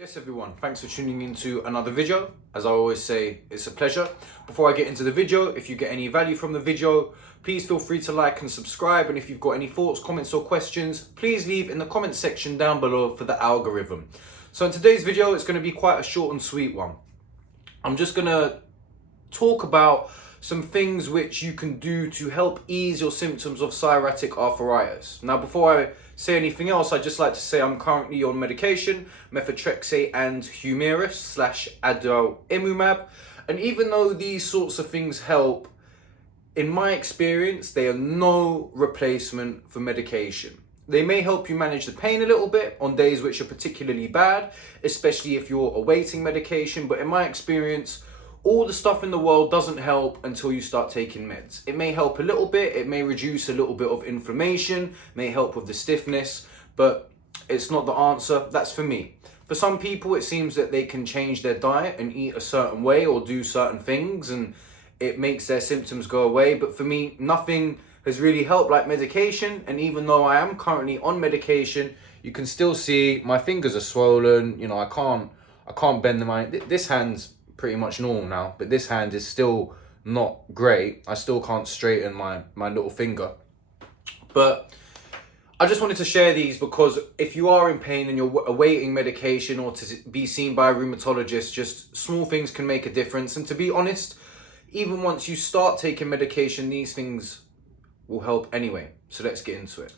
Yes everyone, thanks for tuning into another video. As I always say, it's a pleasure. Before I get into the video, if you get any value from the video, please feel free to like and subscribe. And if you've got any thoughts, comments or questions, please leave in the comment section down below for the algorithm. So in today's video, it's going to be quite a short and sweet one. I'm just going to talk about some things which you can do to help ease your symptoms of psoriatic arthritis. Now, before I say anything else, I'd just like to say I'm currently on medication, methotrexate and Humira / Autoimmune. And even though these sorts of things help, in my experience, they are no replacement for medication. They may help you manage the pain a little bit on days which are particularly bad, especially if you're awaiting medication. But in my experience, all the stuff in the world doesn't help until you start taking meds. It may help a little bit, it may reduce a little bit of inflammation, may help with the stiffness, but it's not the answer. That's for me. For some people, it seems that they can change their diet and eat a certain way or do certain things and it makes their symptoms go away. But for me, nothing has really helped like medication. And even though I am currently on medication, you can still see my fingers are swollen. You know, I can't bend them. This hand's pretty much normal now, but this hand is still not great. I still can't straighten my little finger. But I just wanted to share these because if you are in pain and you're awaiting medication or to be seen by a rheumatologist, just small things can make a difference. And to be honest, even once you start taking medication, these things will help anyway. So let's get into it.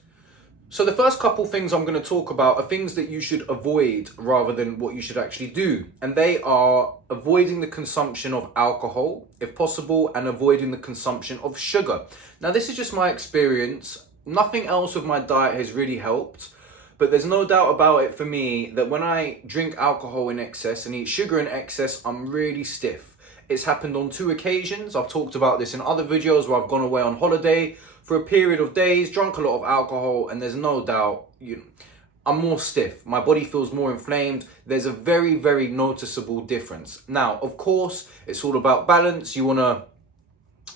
So the first couple things I'm going to talk about are things that you should avoid rather than what you should actually do. And they are avoiding the consumption of alcohol, if possible, and avoiding the consumption of sugar. Now, this is just my experience. Nothing else with my diet has really helped. But there's no doubt about it for me that when I drink alcohol in excess and eat sugar in excess, I'm really stiff. It's happened on 2 occasions. I've talked about this in other videos where I've gone away on holiday for a period of days, drunk a lot of alcohol, and there's no doubt, I'm more stiff. My body feels more inflamed. There's a very, very noticeable difference. Now, of course, it's all about balance. You want to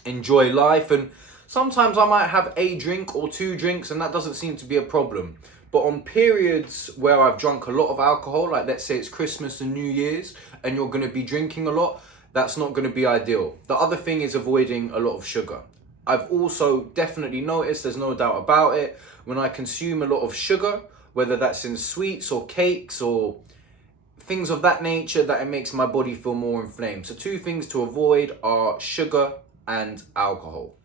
enjoy life, and sometimes I might have a drink or 2 drinks, and that doesn't seem to be a problem. But on periods where I've drunk a lot of alcohol, like let's say it's Christmas and New Year's, and you're going to be drinking a lot, that's not going to be ideal. The other thing is avoiding a lot of sugar. I've also definitely noticed, there's no doubt about it, when I consume a lot of sugar, whether that's in sweets or cakes or things of that nature, that it makes my body feel more inflamed. So 2 things to avoid are sugar and alcohol.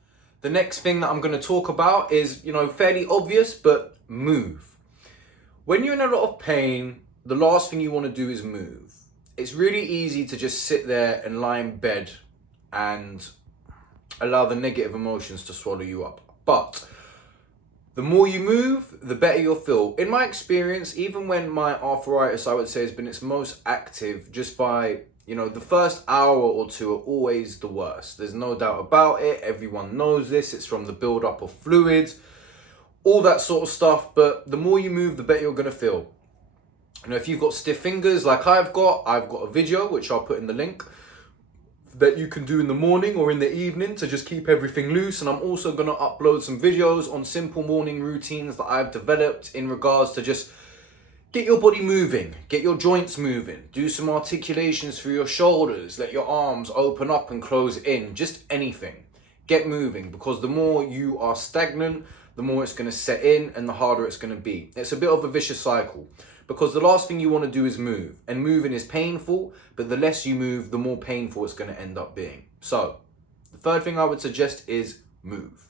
The next thing that I'm going to talk about is, fairly obvious, but move. When you're in a lot of pain, the last thing you want to do is move. It's really easy to just sit there and lie in bed and allow the negative emotions to swallow you up. But the more you move, the better you'll feel. In my experience, even when my arthritis, I would say, has been its most active, just by, the first hour or 2 are always the worst. There's no doubt about it. Everyone knows this. It's from the buildup of fluids, all that sort of stuff. But the more you move, the better you're going to feel. If you've got stiff fingers like I've got a video, which I'll put in the link, that you can do in the morning or in the evening to just keep everything loose. And I'm also going to upload some videos on simple morning routines that I've developed in regards to just get your body moving, get your joints moving, do some articulations for your shoulders, let your arms open up and close in, just anything. Get moving, because the more you are stagnant, the more it's going to set in and the harder it's going to be. It's a bit of a vicious cycle. Because the last thing you want to do is move. And moving is painful, but the less you move, the more painful it's going to end up being. So, the third thing I would suggest is move.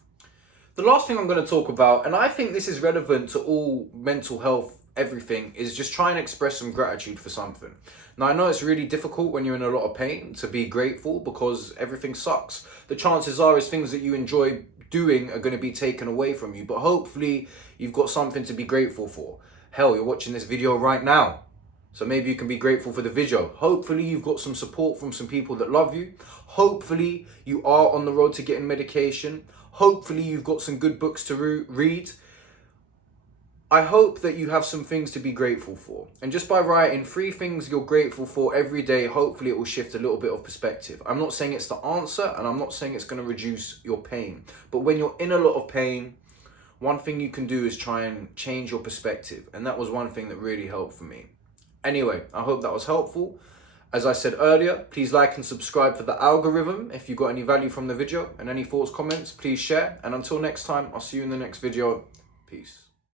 The last thing I'm going to talk about, and I think this is relevant to all mental health, everything, is just try and express some gratitude for something. Now, I know it's really difficult when you're in a lot of pain to be grateful because everything sucks. The chances are is things that you enjoy doing are going to be taken away from you, but hopefully you've got something to be grateful for. Hell, you're watching this video right now, so maybe you can be grateful for the video. Hopefully you've got some support from some people that love you. Hopefully you are on the road to getting medication. Hopefully you've got some good books to read. I hope that you have some things to be grateful for. And just by writing 3 things you're grateful for every day, hopefully it will shift a little bit of perspective. I'm not saying it's the answer, and I'm not saying it's going to reduce your pain. But when you're in a lot of pain, one thing you can do is try and change your perspective. And that was one thing that really helped for me. Anyway, I hope that was helpful. As I said earlier, please like and subscribe for the algorithm. If you got any value from the video and any thoughts, comments, please share. And until next time, I'll see you in the next video. Peace.